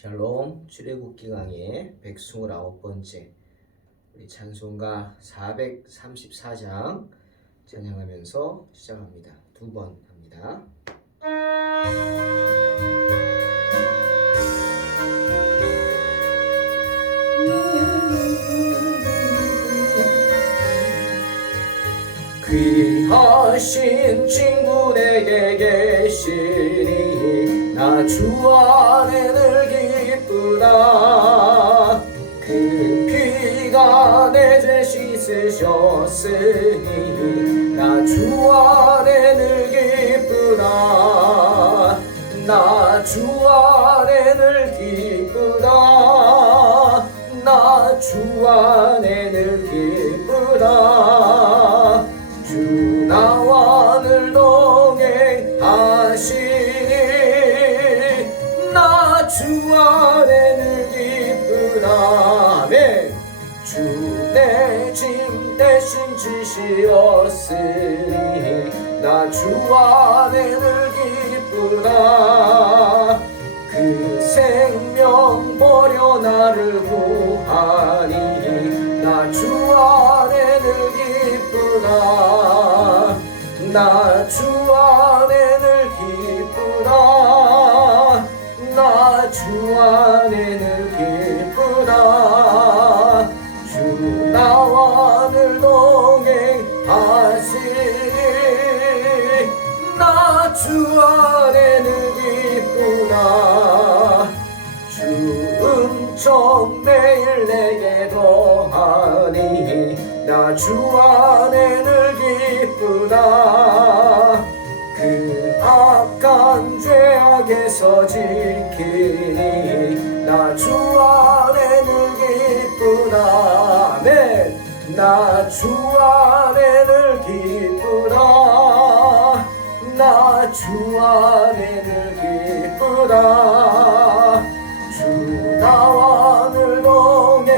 샬롬 출애굽기 강의 129번째 우리 찬송가 434장 찬양하면서 시작합니다. 두 번 합니다. 귀하신 친구 내게 계시니 나 주 안에 늘 기쁘다. 그 피가 내 죄 씻으셨으니 나 주 안에 늘 기쁘다. 나 주 안에 늘 기쁘다. 나 주 안에 늘 기쁘다. 주 나와 늘 동행하시니 나 주 안에 늘 기쁘다. 아멘. 주 내 짐 대신 지시었으니 나 주 안에 늘 기쁘다. 그 생명 버려 나를 구하니 나 주 안에 늘 기쁘다. 나 주 안에 늘 기쁘다. 나 주 안에 늘 기쁘다. 주 나와 늘 동행하시니 나 주 안에 늘 기쁘다. 주 은총 매일 내게 더하니 나 주 안에 늘 기쁘다. 그 악한 죄악에서 지키니 나 주 안에 늘 기쁘다. 아멘. 나 주 안에 늘 기쁘다. 나 주 안에 늘 기쁘다. 주 나와 늘 동행하시니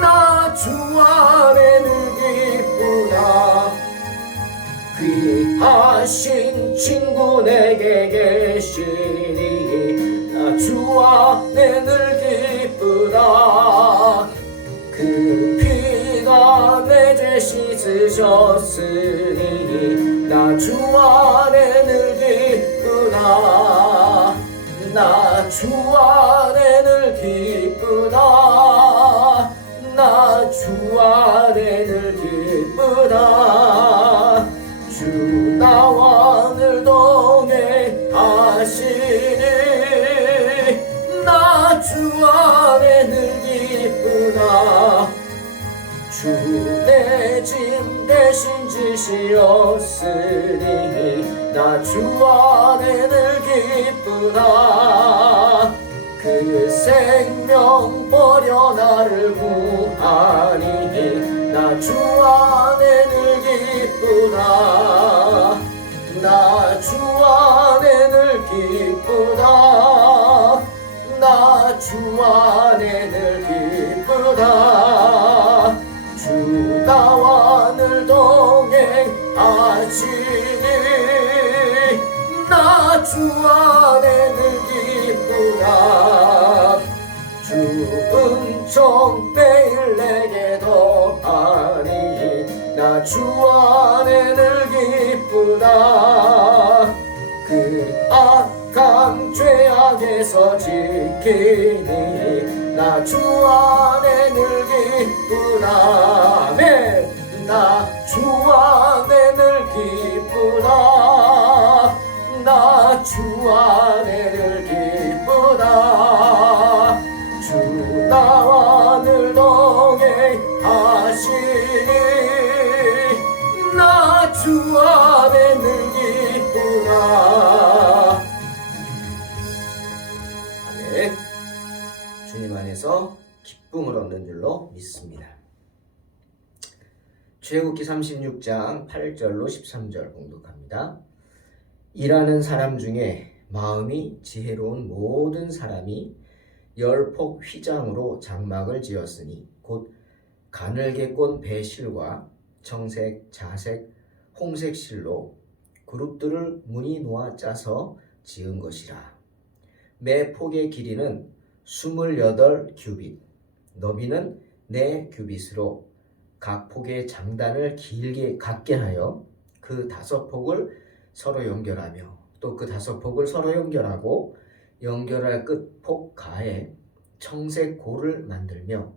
나 주 안에 늘 기쁘다. 귀하신 친구 내게 계시니 나 주 안에 늘 기쁘다. 그 피가 내 죄 씻으셨으니 나 주 안에 늘 기쁘다. 나 주 안에 늘 기쁘다. 나 주 안에 늘 기쁘다. 주 나와 늘 동행하시니 나 주 안에 늘 기쁘다. 주 내 짐 대신 지시었으니 나 주 안에 늘 기쁘다. 그 생명 버려 나를 구하니 나 주 안에 늘 기쁘다. 나 주 안에 늘 기쁘다. 나 주 안에 늘 기쁘다. 주 나와 늘 동행하시니 나 주 안에 늘 기쁘다. 주 은총 매일 내게 더하니 나 주 안에 늘 기쁘다. 그 악한 죄악에서 지키니 나 주 안에 늘 기쁘다. 아멘. 나 주 안에 늘 기쁘다. 나 주 안에 늘 기쁘다. 주 나와 늘 동행하시니 나 주 안에 늘 기쁘다. 아멘. 주님 안에서 기쁨을 얻는 줄로 믿습니다. 출애굽기 36장 8절로 13절 봉독합니다. 일하는 사람 중에 마음이 지혜로운 모든 사람이 열폭 휘장으로 장막을 지었으니 곧 가늘게 꼰 배실과 청색, 자색, 홍색 실로 그룹들을 무늬 놓아 짜서 지은 것이라. 매 폭의 길이는 28규빗, 너비는 4규빗으로 각 폭의 장단을 길게 같게 하여 그 5폭을 서로 연결하며 또 그 5폭을 서로 연결하고 연결할 끝 폭 가에 청색 고를 만들며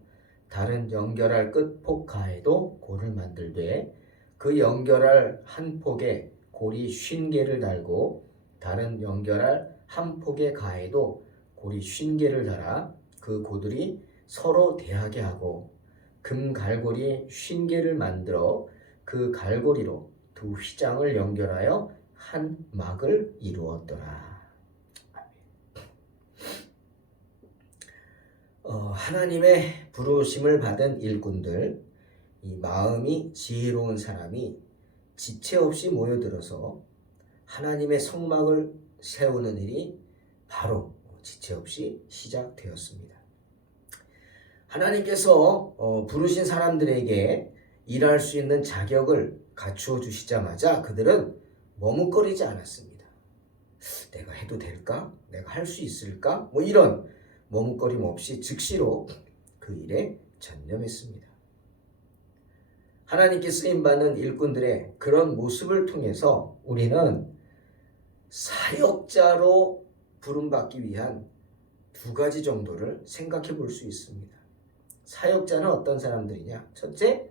다른 연결할 끝 폭 가에도 고를 만들되 그 연결할 한 폭에 고리 50개를 달고 다른 연결할 한 폭의 가에도 고리 50개를 달아 그 고들이 서로 대하게 하고 금 갈고리 50개를 만들어 그 갈고리로 두 휘장을 연결하여 한 막을 이루었더라. 하나님의 부르심을 받은 일꾼들, 이 마음이 지혜로운 사람이 지체 없이 모여들어서 하나님의 성막을 세우는 일이 바로 지체 없이 시작되었습니다. 하나님께서 부르신 사람들에게 일할 수 있는 자격을 갖추어 주시자마자 그들은 머뭇거리지 않았습니다. 내가 해도 될까? 내가 할 수 있을까? 이런 머뭇거림 없이 즉시로 그 일에 전념했습니다. 하나님께 쓰임받는 일꾼들의 그런 모습을 통해서 우리는 사역자로 부름받기 위한 2가지 정도를 생각해 볼 수 있습니다. 사역자는 어떤 사람들이냐? 첫째,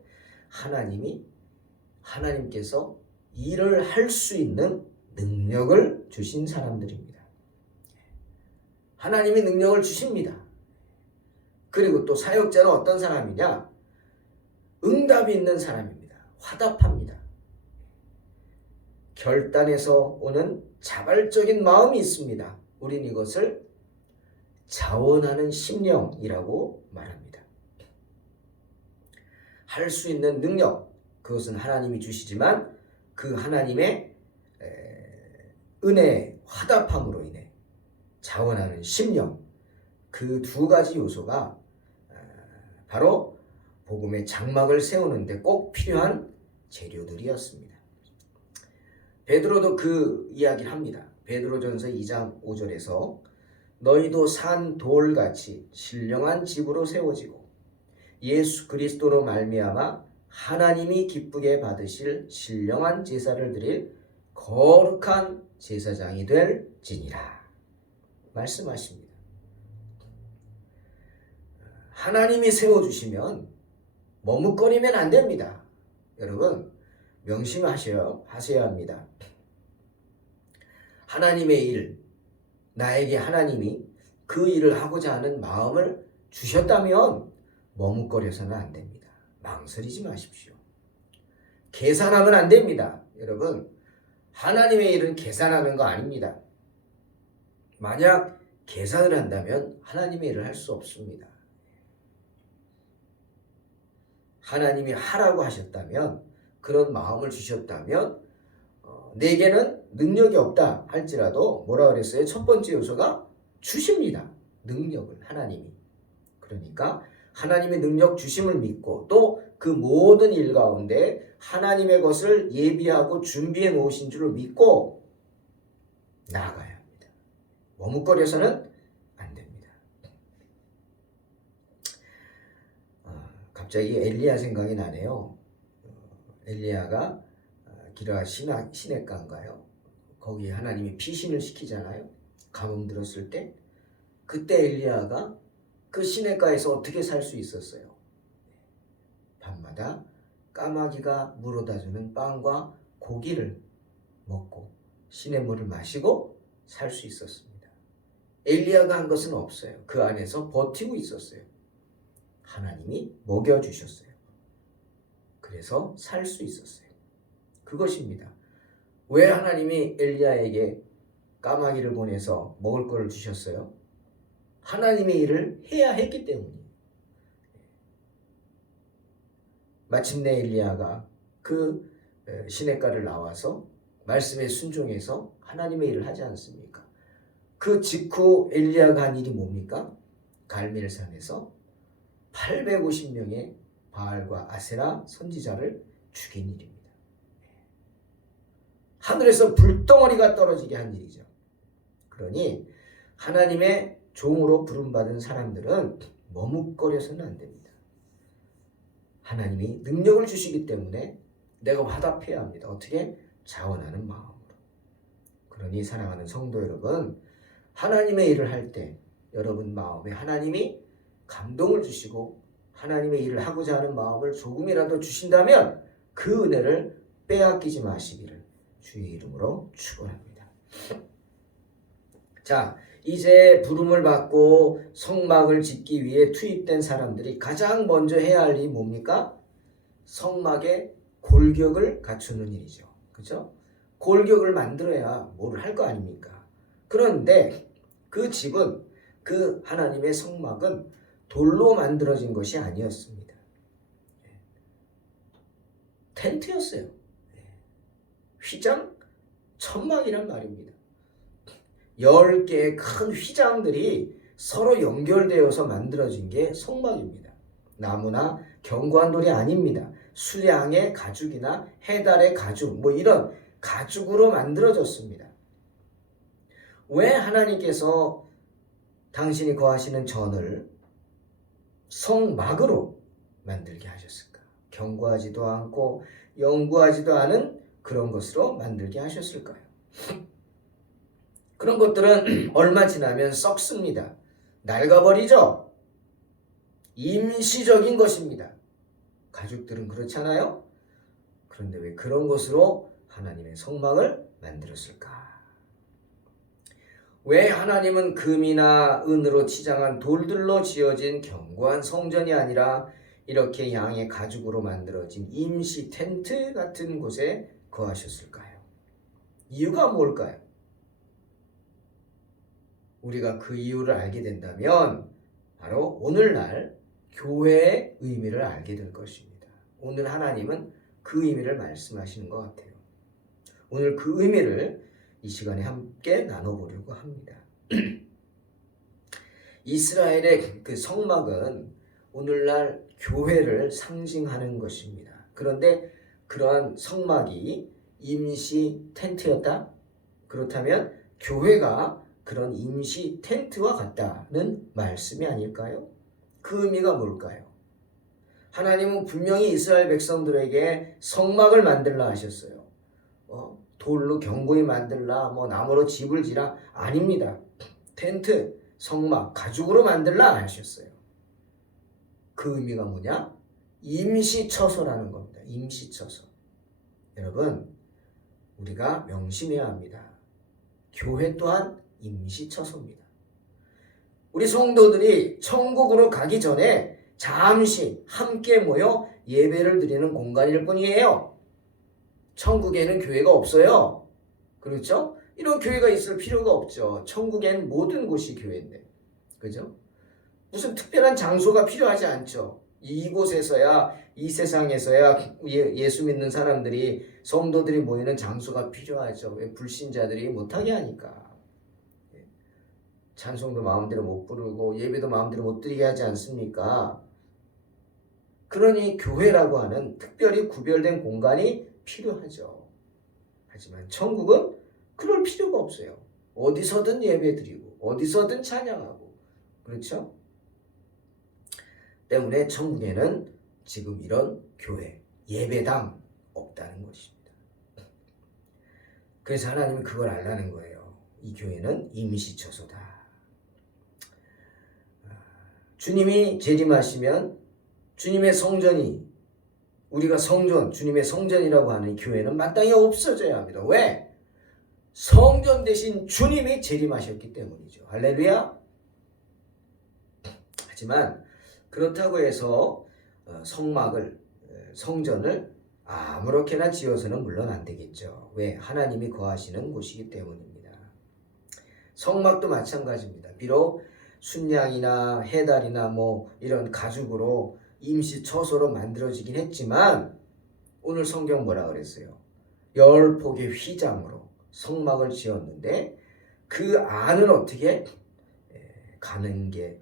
하나님께서 일을 할 수 있는 능력을 주신 사람들입니다. 하나님이 능력을 주십니다. 그리고 또 사역자는 어떤 사람이냐? 응답이 있는 사람입니다. 화답합니다. 결단에서 오는 자발적인 마음이 있습니다. 우린 이것을 자원하는 심령이라고 말합니다. 할 수 있는 능력, 그것은 하나님이 주시지만 그 하나님의 은혜의 화답함으로 인해 자원하는 심령, 그 2가지 요소가 바로 복음의 장막을 세우는 데 꼭 필요한 재료들이었습니다. 베드로도 그 이야기를 합니다. 베드로전서 2장 5절에서 너희도 산 돌같이 신령한 집으로 세워지고 예수 그리스도로 말미암아 하나님이 기쁘게 받으실 신령한 제사를 드릴 거룩한 제사장이 될지니라 말씀하십니다. 하나님이 세워주시면 머뭇거리면 안 됩니다. 여러분 명심하셔야 합니다. 하나님의 일, 나에게 하나님이 그 일을 하고자 하는 마음을 주셨다면 머뭇거려서는 안 됩니다. 망설이지 마십시오. 계산하면 안 됩니다. 여러분, 하나님의 일은 계산하는 거 아닙니다. 만약 계산을 한다면 하나님의 일을 할 수 없습니다. 하나님이 하라고 하셨다면, 그런 마음을 주셨다면 내게는 능력이 없다 할지라도 뭐라 그랬어요? 첫 번째 요소가 주십니다. 능력을 하나님이. 그러니까 하나님의 능력 주심을 믿고 또 그 모든 일 가운데 하나님의 것을 예비하고 준비해 놓으신 줄을 믿고 나아가야 합니다. 머뭇거려서는 안 됩니다. 갑자기 엘리야 생각이 나네요. 엘리야가 기라 시냇가인가요? 거기에 하나님이 피신을 시키잖아요. 가뭄 들었을 때 그때 엘리야가 그 시냇가에서 어떻게 살 수 있었어요? 밤마다 까마귀가 물어다주는 빵과 고기를 먹고 시냇물을 마시고 살 수 있었습니다. 엘리야가 한 것은 없어요. 그 안에서 버티고 있었어요. 하나님이 먹여주셨어요. 그래서 살 수 있었어요. 그것입니다. 왜 하나님이 엘리야에게 까마귀를 보내서 먹을 것을 주셨어요? 하나님의 일을 해야 했기 때문이에요. 마침내 엘리야가 그 시냇가를 나와서 말씀에 순종해서 하나님의 일을 하지 않습니까? 그 직후 엘리야가 한 일이 뭡니까? 갈멜산에서 850명의 바알과 아세라 선지자를 죽인 일입니다. 하늘에서 불덩어리가 떨어지게 한 일이죠. 그러니 하나님의 종으로 부름받은 사람들은 머뭇거려서는 안 됩니다. 하나님이 능력을 주시기 때문에 내가 화답해야 합니다. 어떻게? 자원하는 마음으로. 그러니 사랑하는 성도 여러분, 하나님의 일을 할 때 여러분 마음에 하나님이 감동을 주시고 하나님의 일을 하고자 하는 마음을 조금이라도 주신다면 그 은혜를 빼앗기지 마시기를 주의 이름으로 축원합니다. 자, 이제 부름을 받고 성막을 짓기 위해 투입된 사람들이 가장 먼저 해야 할 일이 뭡니까? 성막의 골격을 갖추는 일이죠. 그렇죠? 골격을 만들어야 뭘 할 거 아닙니까? 그런데 그 집은, 그 하나님의 성막은 돌로 만들어진 것이 아니었습니다. 텐트였어요. 휘장, 천막이란 말입니다. 10개의 큰 휘장들이 서로 연결되어서 만들어진 게 성막입니다. 나무나 견고한 돌이 아닙니다. 수량의 가죽이나 해달의 가죽, 이런 가죽으로 만들어졌습니다. 왜 하나님께서 당신이 거하시는 전을 성막으로 만들게 하셨을까? 견고하지도 않고 영구하지도 않은 그런 것으로 만들게 하셨을까요? 그런 것들은 얼마 지나면 썩습니다. 낡아버리죠? 임시적인 것입니다. 가죽들은 그렇잖아요? 그런데 왜 그런 것으로 하나님의 성막을 만들었을까? 왜 하나님은 금이나 은으로 치장한 돌들로 지어진 견고한 성전이 아니라 이렇게 양의 가죽으로 만들어진 임시 텐트 같은 곳에 거하셨을까요? 이유가 뭘까요? 우리가 그 이유를 알게 된다면 바로 오늘날 교회의 의미를 알게 될 것입니다. 오늘 하나님은 그 의미를 말씀하시는 것 같아요. 오늘 그 의미를 이 시간에 함께 나눠보려고 합니다. 이스라엘의 그 성막은 오늘날 교회를 상징하는 것입니다. 그런데 그러한 성막이 임시 텐트였다? 그렇다면 교회가 그런 임시 텐트와 같다는 말씀이 아닐까요? 그 의미가 뭘까요? 하나님은 분명히 이스라엘 백성들에게 성막을 만들라 하셨어요. 돌로 견고히 만들라, 나무로 집을 지라, 아닙니다. 텐트, 성막, 가죽으로 만들라 하셨어요. 그 의미가 뭐냐? 임시처소라는 겁니다. 임시처소. 여러분, 우리가 명심해야 합니다. 교회 또한 임시처소입니다. 우리 성도들이 천국으로 가기 전에 잠시 함께 모여 예배를 드리는 공간일 뿐이에요. 천국에는 교회가 없어요. 그렇죠? 이런 교회가 있을 필요가 없죠. 천국에는 모든 곳이 교회인데. 그죠? 무슨 특별한 장소가 필요하지 않죠. 이곳에서야, 이 세상에서야 예수 믿는 사람들이, 성도들이 모이는 장소가 필요하죠. 왜? 불신자들이 못하게 하니까. 찬송도 마음대로 못 부르고 예배도 마음대로 못 드리게 하지 않습니까? 그러니 교회라고 하는 특별히 구별된 공간이 필요하죠. 하지만 천국은 그럴 필요가 없어요. 어디서든 예배드리고 어디서든 찬양하고, 그렇죠? 때문에 천국에는 지금 이런 교회, 예배당 없다는 것입니다. 그래서 하나님은 그걸 알라는 거예요. 이 교회는 임시처소다. 주님이 재림하시면 주님의 성전이, 우리가 성전, 주님의 성전이라고 하는 이 교회는 마땅히 없어져야 합니다. 왜? 성전 대신 주님이 재림하셨기 때문이죠. 할렐루야. 하지만 그렇다고 해서 성막을, 성전을 아무렇게나 지어서는 물론 안 되겠죠. 왜? 하나님이 거하시는 곳이기 때문입니다. 성막도 마찬가지입니다. 비록 순양이나 해달이나 이런 가죽으로 임시 처소로 만들어지긴 했지만 오늘 성경 뭐라 그랬어요? 10폭의 휘장으로 성막을 지었는데 그 안은 어떻게? 가늘게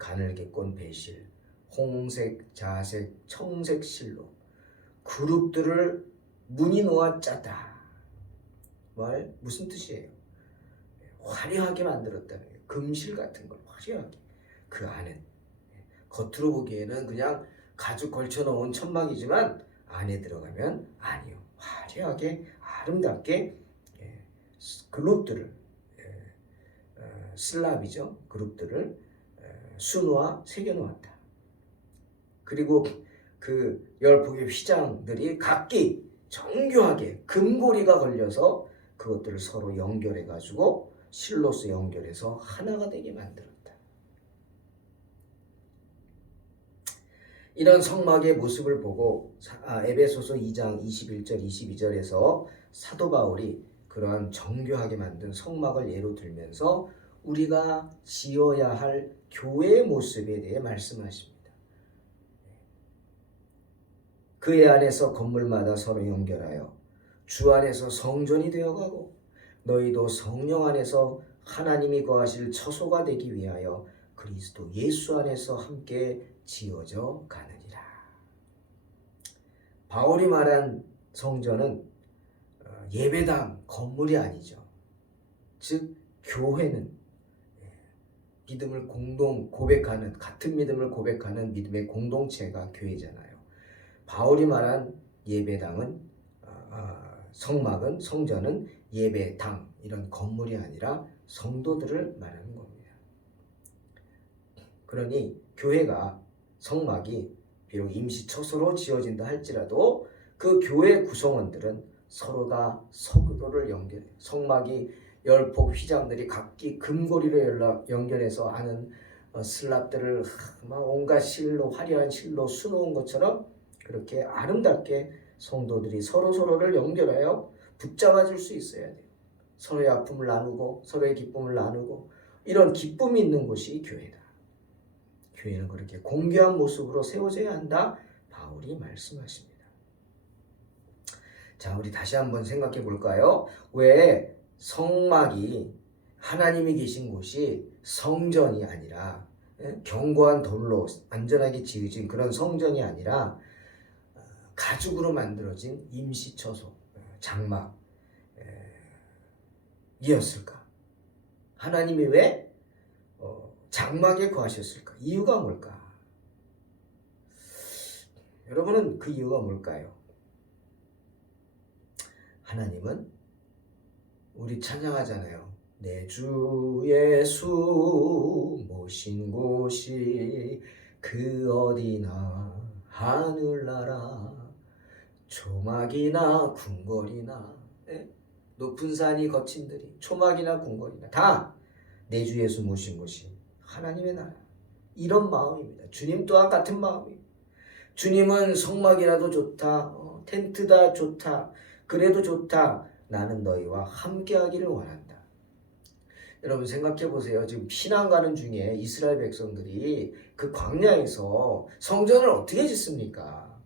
꼰 배실, 홍색, 자색, 청색 실로 그룹들을 무늬 놓아 짜다. 무슨 뜻이에요? 화려하게 만들었다는 거예요. 금실 같은 걸 화려하게. 그 안은 겉으로 보기에는 그냥 가죽 걸쳐놓은 천막이지만 안에 들어가면 아니요. 화려하게 아름답게 그룹들을 슬랍이죠. 그룹들을 수놓아 새겨놓았다. 그리고 그 10폭의 휘장들이 각기 정교하게 금고리가 걸려서 그것들을 서로 연결해가지고 실로서 연결해서 하나가 되게 만들었다. 이런 성막의 모습을 보고 에베소서 2장 21절 22절에서 사도 바울이 그러한 정교하게 만든 성막을 예로 들면서 우리가 지어야 할 교회의 모습에 대해 말씀하십니다. 그의 안에서 건물마다 서로 연결하여 주 안에서 성전이 되어가고 너희도 성령 안에서 하나님이 거하실 처소가 되기 위하여 그리스도 예수 안에서 함께 지어져 가느니라. 바울이 말한 성전은 예배당 건물이 아니죠. 즉 교회는 믿음을 공동 고백하는 같은 믿음을 고백하는 믿음의 공동체가 교회잖아요. 바울이 말한 예배당은 성막은 성전은 예배당 이런 건물이 아니라 성도들을 말하는 겁니다. 그러니 교회가 성막이 비록 임시 처소로 지어진다 할지라도 그 교회 구성원들은 서로가 서로를 연결해 성막이 10폭 휘장들이 각기 금고리로 연결해서 하는 슬랍들을 막 온갖 실로 화려한 실로 수놓은 것처럼 그렇게 아름답게 성도들이 서로를 연결하여 붙잡아 줄 수 있어야 돼요. 서로의 아픔을 나누고 서로의 기쁨을 나누고 이런 기쁨이 있는 곳이 교회다. 교회는 그렇게 공개한 모습으로 세워져야 한다. 바울이 말씀하십니다. 자, 우리 다시 한번 생각해 볼까요? 왜 성막이 하나님이 계신 곳이 성전이 아니라 견고한 돌로 안전하게 지어진 그런 성전이 아니라 가죽으로 만들어진 임시처소, 장막이었을까? 하나님이 왜 장막에 거하셨을까? 이유가 뭘까? 여러분은 그 이유가 뭘까요? 하나님은 우리 찬양하잖아요. 내 주 예수 모신 곳이 그 어디나 하늘나라 초막이나 궁궐이나 높은 산이 거친 들이 초막이나 궁궐이나 다 내 주 예수 모신 곳이 하나님의 나라. 이런 마음입니다. 주님 또한 같은 마음입니다. 주님은 성막이라도 좋다, 텐트다 좋다, 그래도 좋다. 나는 너희와 함께하기를 원한다. 여러분 생각해 보세요. 지금 피난 가는 중에 이스라엘 백성들이 그 광야에서 성전을 어떻게 짓습니까?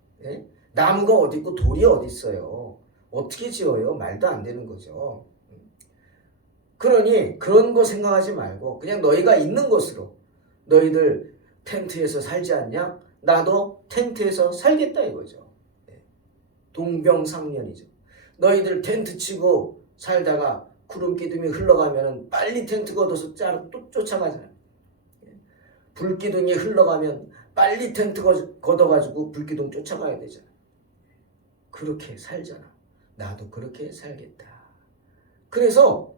나무가 어디 있고 돌이 어디 있어요? 어떻게 지어요? 말도 안 되는 거죠. 그러니 그런 거 생각하지 말고 그냥 너희가 있는 곳으로 너희들 텐트에서 살지 않냐? 나도 텐트에서 살겠다 이거죠. 동병상련이죠. 너희들 텐트 치고 살다가 구름 기둥이 흘러가면 빨리 텐트 걷어서 또 쫓아가잖아요. 불기둥이 흘러가면 빨리 텐트 걷어가지고 불기둥 쫓아가야 되잖아요. 그렇게 살잖아. 나도 그렇게 살겠다. 그래서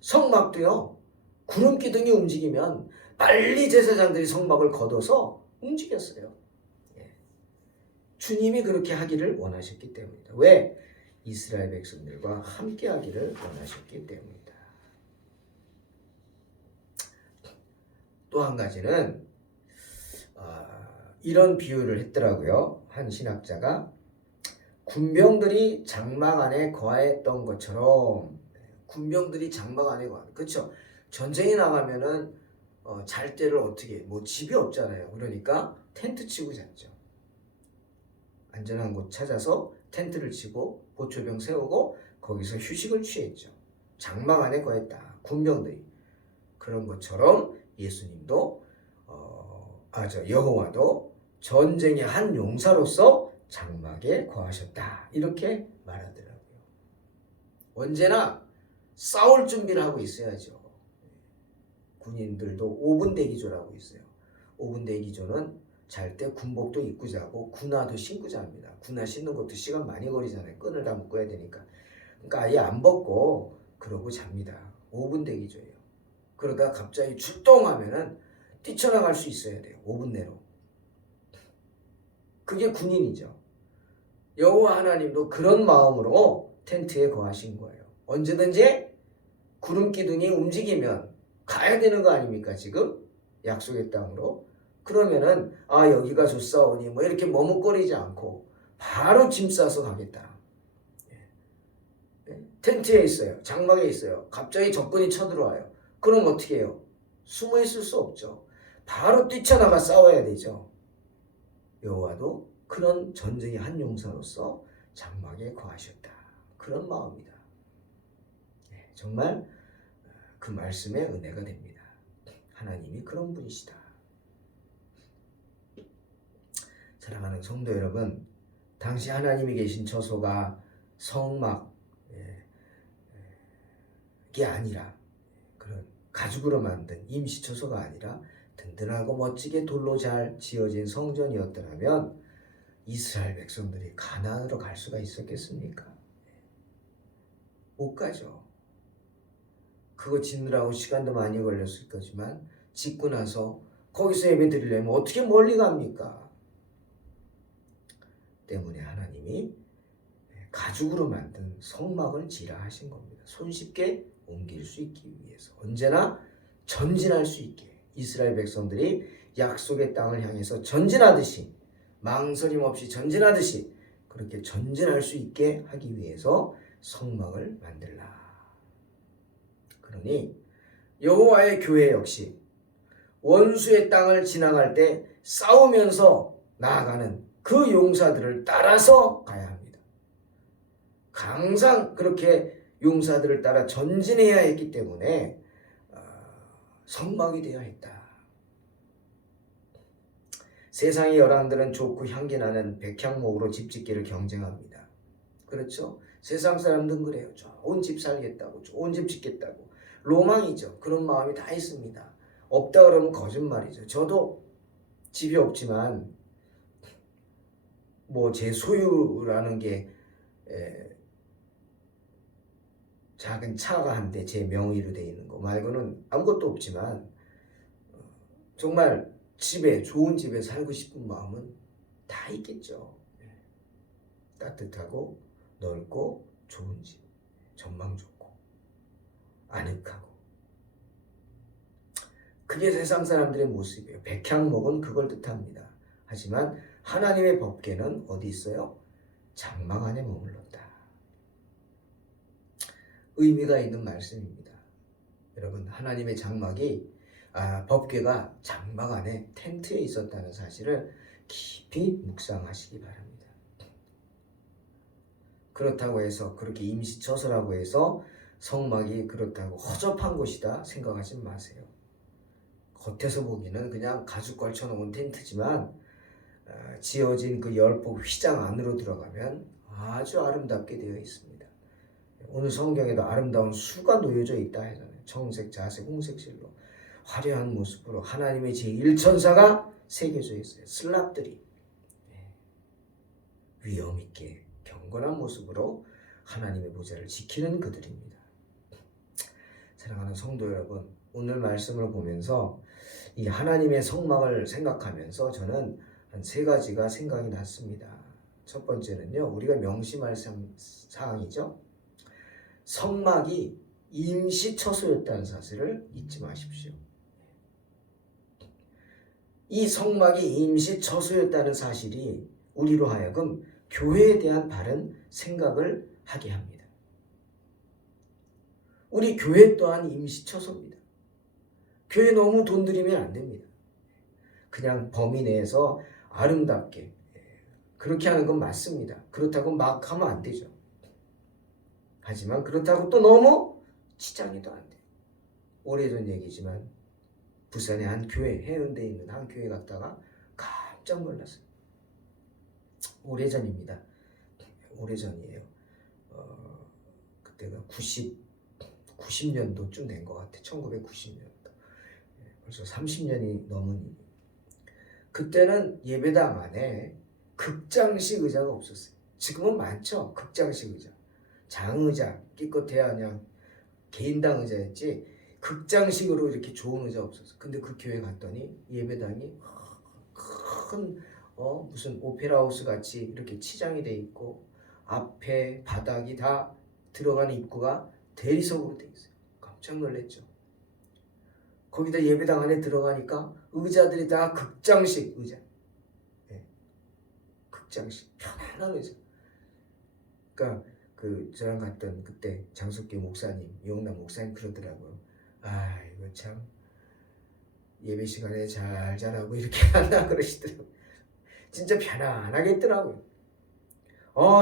성막도요. 구름 기둥이 움직이면 빨리 제사장들이 성막을 걷어서 움직였어요. 주님이 그렇게 하기를 원하셨기 때문이다. 왜? 이스라엘 백성들과 함께 하기를 원하셨기 때문이다. 또 한 가지는 이런 비유를 했더라고요. 한 신학자가 군병들이 장막 안에 거하였던 것처럼 군병들이 장막 안에 거하는 그렇죠. 전쟁에 나가면은 잘 때를 어떻게 뭐 집이 없잖아요. 그러니까 텐트 치고 잤죠. 안전한 곳 찾아서 텐트를 치고 보초병 세우고 거기서 휴식을 취했죠. 장막 안에 거했다. 군병들이. 그런 것처럼 예수님도 여호와도 전쟁의 한 용사로서 장막에 거하셨다. 이렇게 말하더라고요. 언제나 싸울 준비를 하고 있어야죠. 군인들도 5분 대기조라고 있어요. 5분 대기조는 잘 때 군복도 입고 자고 군화도 신고 잡니다. 군화 신는 것도 시간 많이 걸리잖아요. 끈을 다 묶어야 되니까. 그러니까 아예 안 벗고 그러고 잡니다. 5분 대기조예요. 그러다 갑자기 출동하면은 뛰쳐나갈 수 있어야 돼요. 5분 내로. 그게 군인이죠. 여호와 하나님도 그런 마음으로 텐트에 거하신 거예요. 언제든지 구름 기둥이 움직이면 가야 되는 거 아닙니까? 지금 약속의 땅으로. 그러면은 여기가 좋사오니 뭐 이렇게 머뭇거리지 않고 바로 짐 싸서 가겠다. 텐트에 있어요. 장막에 있어요. 갑자기 적군이 쳐들어와요. 그럼 어떻게 해요? 숨어 있을 수 없죠. 바로 뛰쳐나가 싸워야 되죠. 여호와도 그런 전쟁의 한 용사로서 장막에 거하셨다. 그런 마음이다. 정말 그 말씀의 은혜가 됩니다. 하나님이 그런 분이시다. 사랑하는 성도 여러분, 당시 하나님이 계신 처소가 성막이 아니라 그런 가죽으로 만든 임시 처소가 아니라 든든하고 멋지게 돌로 잘 지어진 성전이었더라면 이스라엘 백성들이 가나안으로 갈 수가 있었겠습니까? 못 가죠. 그거 짓느라고 시간도 많이 걸렸을 거지만 짓고 나서 거기서 예배 드리려면 어떻게 멀리 갑니까? 때문에 하나님이 가죽으로 만든 성막을 지라 하신 겁니다. 손쉽게 옮길 수 있기 위해서 언제나 전진할 수 있게 이스라엘 백성들이 약속의 땅을 향해서 전진하듯이 망설임 없이 전진하듯이 그렇게 전진할 수 있게 하기 위해서 성막을 만들라. 그러니 여호와의 교회 역시 원수의 땅을 지나갈 때 싸우면서 나아가는 그 용사들을 따라서 가야 합니다. 항상 그렇게 용사들을 따라 전진해야 했기 때문에 성막이 되어야 했다. 세상의 열왕들은 좋고 향기나는 백향목으로 집 짓기를 경쟁합니다. 그렇죠? 세상 사람들은 그래요. 좋은 집 살겠다고, 좋은 집 짓겠다고. 로망이죠. 그런 마음이 다 있습니다. 없다 그러면 거짓말이죠. 저도 집이 없지만 뭐 제 소유라는 게 작은 차가 한 대 제 명의로 돼 있는 거 말고는 아무것도 없지만 정말 집에 좋은 집에 살고 싶은 마음은 다 있겠죠. 따뜻하고 넓고 좋은 집, 전망 좋고 아늑하고 그게 세상 사람들의 모습이에요. 백향목은 그걸 뜻합니다. 하지만 하나님의 법궤는 어디 있어요? 장막 안에 머물렀다. 의미가 있는 말씀입니다. 여러분, 하나님의 장막이 법궤가 장막 안에 텐트에 있었다는 사실을 깊이 묵상하시기 바랍니다. 그렇다고 해서 그렇게 임시처소라고 해서 성막이 그렇다고 허접한 곳이다 생각하지 마세요. 겉에서 보기는 그냥 가죽 걸쳐놓은 텐트지만 지어진 그 열복 휘장 안으로 들어가면 아주 아름답게 되어 있습니다. 오늘 성경에도 아름다운 수가 놓여져 있다 하잖아요. 청색, 자색, 홍색 실로 화려한 모습으로 하나님의 제1천사가 새겨져 있어요. 슬랍들이 위엄 있게 경건한 모습으로 하나님의 보좌를 지키는 그들입니다. 사랑하는 성도 여러분, 오늘 말씀을 보면서 이 하나님의 성막을 생각하면서 저는 한 3가지가 생각이 났습니다. 첫 번째는요, 우리가 명심할 사항이죠. 성막이 임시처소였다는 사실을 잊지 마십시오. 이 성막이 임시처소였다는 사실이 우리로 하여금 교회에 대한 바른 생각을 하게 합니다. 우리 교회 또한 임시처소입니다. 교회 너무 돈 들이면 안 됩니다. 그냥 범위 내에서 아름답게 그렇게 하는 건 맞습니다. 그렇다고 막 하면 안 되죠. 하지만 그렇다고 또 너무 치장해도 안 돼요. 오래전 얘기지만 부산의 한 교회, 해운대에 있는 한 교회 갔다가 깜짝 놀랐어요. 오래전입니다. 오래전이에요. 그때가 90년도쯤 된 것 같아. 1990년도. 벌써 30년이 넘은 일. 그때는 예배당 안에 극장식 의자가 없었어요. 지금은 많죠. 극장식 의자. 장의자, 끼껏해야 그냥 개인당 의자였지 극장식으로 이렇게 좋은 의자 없었어. 근데 그 교회 갔더니 예배당이 큰 무슨 오페라 하우스 같이 이렇게 치장이 돼 있고 앞에 바닥이 다 들어가는 입구가 대리석으로 돼 있어요. 깜짝 놀랐죠. 거기다 예배당 안에 들어가니까 의자들이 다 극장식 의자. 네. 극장식 편안한 의자. 그러니까 저랑 갔던 그때 장석기 목사님, 이용남 목사님 그러더라고요. 아, 이거 참 예배 시간에 잘 자라고 이렇게 한다 그러시더라고요. 진짜 편안하겠더라고요.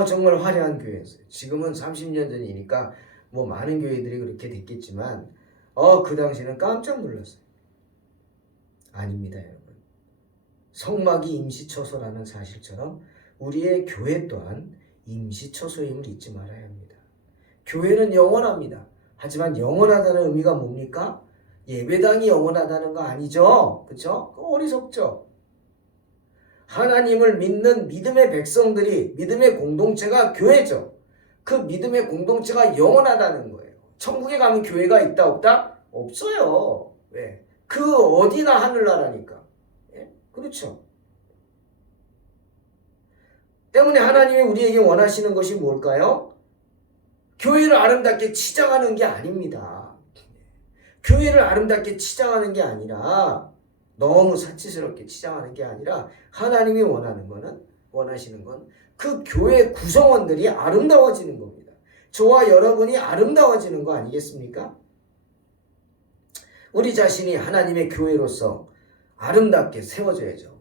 정말 화려한 교회였어요. 지금은 30년 전이니까 뭐 많은 교회들이 그렇게 됐겠지만 그 당시에는 깜짝 놀랐어요. 아닙니다, 여러분. 성막이 임시처소라는 사실처럼 우리의 교회 또한 임시처소임을 잊지 말아야 합니다. 교회는 영원합니다. 하지만 영원하다는 의미가 뭡니까? 예배당이 영원하다는 거 아니죠. 그렇죠? 어리석죠. 하나님을 믿는 믿음의 백성들이 믿음의 공동체가 교회죠. 그 믿음의 공동체가 영원하다는 거예요. 천국에 가면 교회가 있다 없다? 없어요. 왜? 그 어디나 하늘나라니까. 예? 그렇죠. 때문에 하나님이 우리에게 원하시는 것이 뭘까요? 교회를 아름답게 치장하는 게 아닙니다. 교회를 아름답게 치장하는 게 아니라 너무 사치스럽게 치장하는 게 아니라 하나님이 원하시는 건 그 교회 구성원들이 아름다워지는 겁니다. 저와 여러분이 아름다워지는 거 아니겠습니까? 우리 자신이 하나님의 교회로서 아름답게 세워져야죠.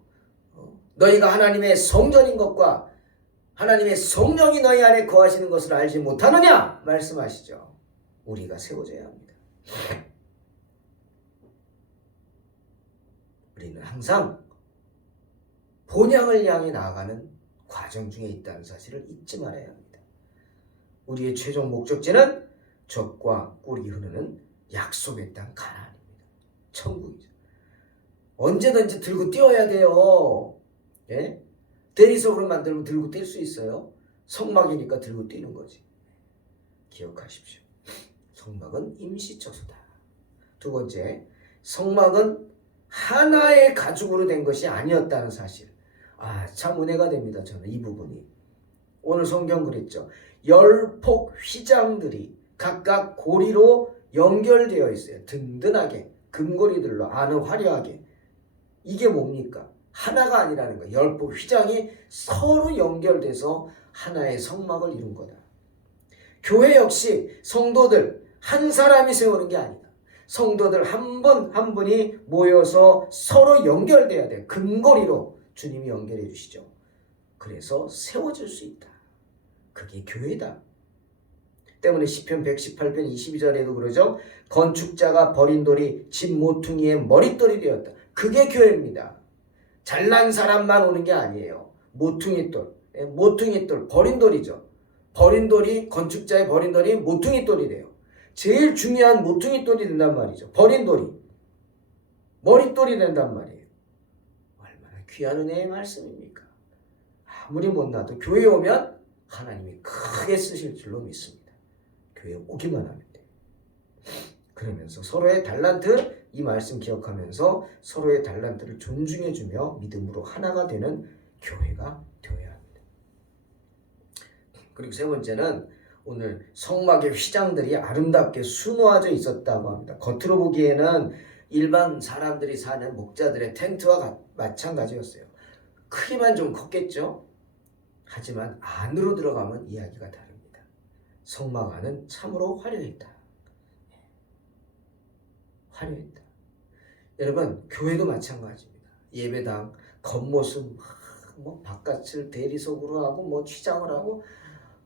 너희가 하나님의 성전인 것과 하나님의 성령이 너희 안에 거하시는 것을 알지 못하느냐? 말씀하시죠. 우리가 세워져야 합니다. 우리는 항상 본향을 향해 나아가는 과정 중에 있다는 사실을 잊지 말아야 합니다. 우리의 최종 목적지는 젖과 꿀이 흐르는 약속의 땅 가나안입니다. 천국이죠. 언제든지 들고 뛰어야 돼요. 예? 대리석으로 만들면 들고 뛸 수 있어요. 성막이니까 들고 뛰는 거지. 기억하십시오. 성막은 임시처소다. 두 번째, 성막은 하나의 가죽으로 된 것이 아니었다는 사실. 참 은혜가 됩니다. 저는 이 부분이. 오늘 성경 그랬죠. 10폭 휘장들이 각각 고리로 연결되어 있어요. 든든하게 금고리들로 안은 화려하게. 이게 뭡니까? 하나가 아니라는 거예요. 10폭 휘장이 서로 연결돼서 하나의 성막을 이룬 거다. 교회 역시 성도들 한 사람이 세우는 게 아니다. 성도들 한 분 한 분이 모여서 서로 연결돼야 돼. 금고리로 주님이 연결해 주시죠. 그래서 세워질 수 있다. 그게 교회다. 때문에 시편 118편 22절에도 그러죠. 건축자가 버린 돌이 집 모퉁이의 머릿돌이 되었다. 그게 교회입니다. 잘난 사람만 오는 게 아니에요. 모퉁이돌, 버린 돌이죠. 버린 돌이, 건축자의 버린 돌이 모퉁이돌이래요. 제일 중요한 모퉁이돌이 된단 말이죠. 버린 돌이. 머릿돌이 된단 말이에요. 얼마나 귀한 은혜의 말씀입니까? 아무리 못나도 교회에 오면 하나님이 크게 쓰실 줄로 믿습니다. 교회에 오기만 하면 돼요. 그러면서 서로의 달란트, 이 말씀 기억하면서 서로의 달란트를 존중해주며 믿음으로 하나가 되는 교회가 되어야 합니다. 그리고 세 번째는 오늘 성막의 휘장들이 아름답게 수놓아져 있었다고 합니다. 겉으로 보기에는 일반 사람들이 사는 목자들의 텐트와 마찬가지였어요. 크기만 좀 컸겠죠? 하지만 안으로 들어가면 이야기가 다릅니다. 성막 안은 참으로 화려했다. 화려했다. 여러분, 교회도 마찬가지입니다. 예배당 겉모습 바깥을 대리석으로 하고 취장을 하고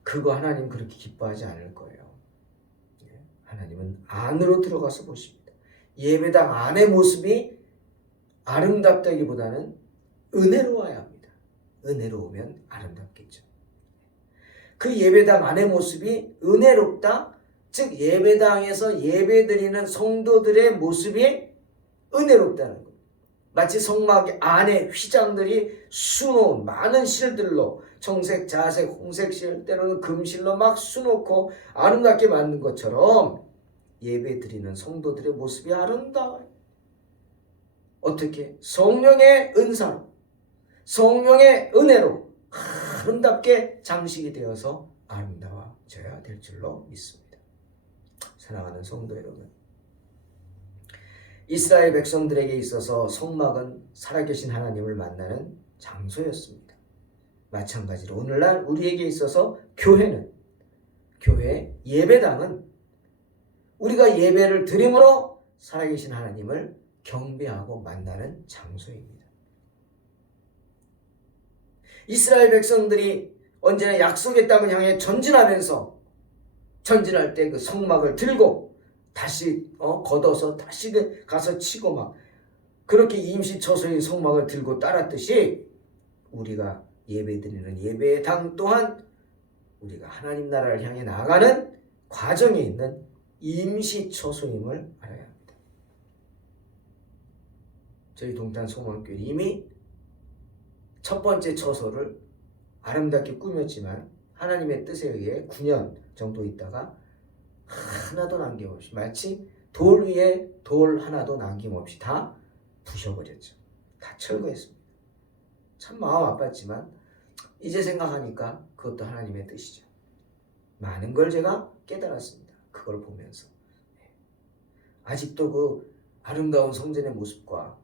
그거 하나님 그렇게 기뻐하지 않을 거예요. 하나님은 안으로 들어가서 보십니다. 예배당 안의 모습이 아름답다기보다는 은혜로워야 합니다. 은혜로우면 아름답겠죠. 그 예배당 안의 모습이 은혜롭다, 즉 예배당에서 예배드리는 성도들의 모습이 은혜롭다는 것. 마치 성막 안에 휘장들이 수놓은 많은 실들로 청색, 자색, 홍색 실, 때로는 금실로 막 수놓고 아름답게 만든 것처럼 예배 드리는 성도들의 모습이 아름다워요. 어떻게? 성령의 은사로, 성령의 은혜로 아름답게 장식이 되어서 아름다워져야 될 줄로 믿습니다. 사랑하는 성도 여러분, 이스라엘 백성들에게 있어서 성막은 살아계신 하나님을 만나는 장소였습니다. 마찬가지로 오늘날 우리에게 있어서 교회 예배당은 우리가 예배를 드림으로 살아계신 하나님을 경배하고 만나는 장소입니다. 이스라엘 백성들이 언제나 약속의 땅을 향해 전진하면서 전진할 때 그 성막을 들고 다시 걷어서 다시 가서 치고 막 그렇게 임시처소인 성막을 들고 따랐듯이 우리가 예배드리는 예배당 또한 우리가 하나님 나라를 향해 나아가는 과정에 있는 임시처소임을 알아야 합니다. 저희 동탄 소망교회 이미 첫 번째 처소를 아름답게 꾸몄지만 하나님의 뜻에 의해 9년 정도 있다가 하나도 남김없이 마치 돌 위에 돌 하나도 남김없이 다 부셔버렸죠. 다 철거했습니다. 참 마음 아팠지만 이제 생각하니까 그것도 하나님의 뜻이죠. 많은 걸 제가 깨달았습니다. 그걸 보면서 아직도 그 아름다운 성전의 모습과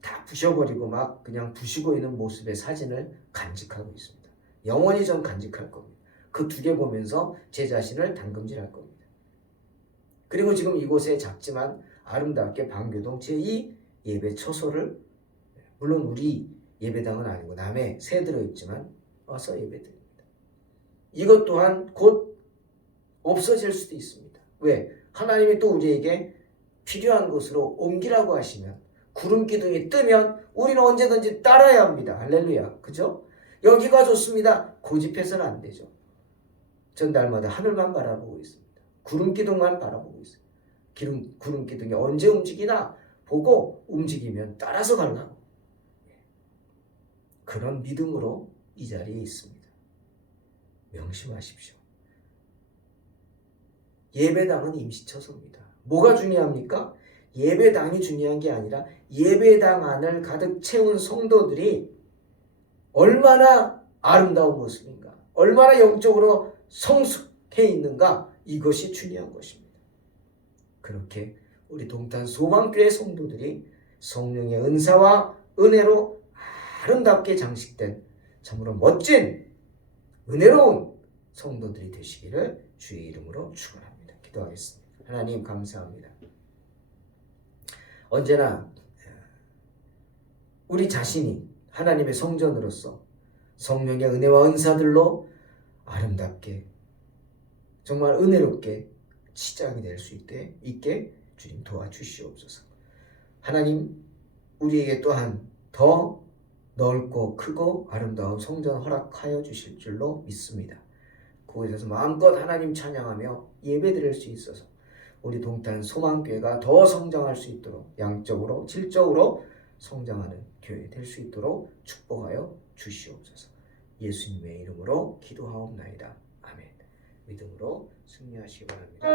다 부셔버리고 막 그냥 부시고 있는 모습의 사진을 간직하고 있습니다. 영원히 전 간직할 겁니다. 그 두 개 보면서 제 자신을 담금질할 겁니다. 그리고 지금 이곳에 작지만 아름답게 방교동 제2 예배 처소를 물론 우리 예배당은 아니고 남의 새 들어있지만 와서 예배드립니다. 이것 또한 곧 없어질 수도 있습니다. 왜? 하나님이 또 우리에게 필요한 곳으로 옮기라고 하시면 구름 기둥이 뜨면 우리는 언제든지 따라야 합니다. 할렐루야. 그죠? 여기가 좋습니다. 고집해서는 안 되죠. 전 날마다 하늘만 바라보고 있습니다. 구름 기둥만 바라보고 있어요. 구름 기둥이 언제 움직이나 보고 움직이면 따라서 가려고. 그런 믿음으로 이 자리에 있습니다. 명심하십시오. 예배당은 임시처소입니다. 뭐가 중요합니까? 예배당이 중요한 게 아니라 예배당 안을 가득 채운 성도들이 얼마나 아름다운 모습인가, 얼마나 영적으로 성숙해 있는가, 이것이 중요한 것입니다. 그렇게 우리 동탄 소망교회 성도들이 성령의 은사와 은혜로 아름답게 장식된 참으로 멋진 은혜로운 성도들이 되시기를 주의 이름으로 축원합니다. 기도하겠습니다. 하나님 감사합니다. 언제나 우리 자신이 하나님의 성전으로서 성령의 은혜와 은사들로 아름답게 정말 은혜롭게 시작이 될 수 있게 주님 도와주시옵소서. 하나님 우리에게 또한 더 넓고 크고 아름다운 성전 허락하여 주실 줄로 믿습니다. 그곳에서 마음껏 하나님 찬양하며 예배드릴 수 있어서 우리 동탄 소망교회가 더 성장할 수 있도록 양적으로 질적으로 성장하는 교회 될 수 있도록 축복하여 주시옵소서. 예수님의 이름으로 기도하옵나이다. 아멘. 믿음으로 승리하시기 바랍니다.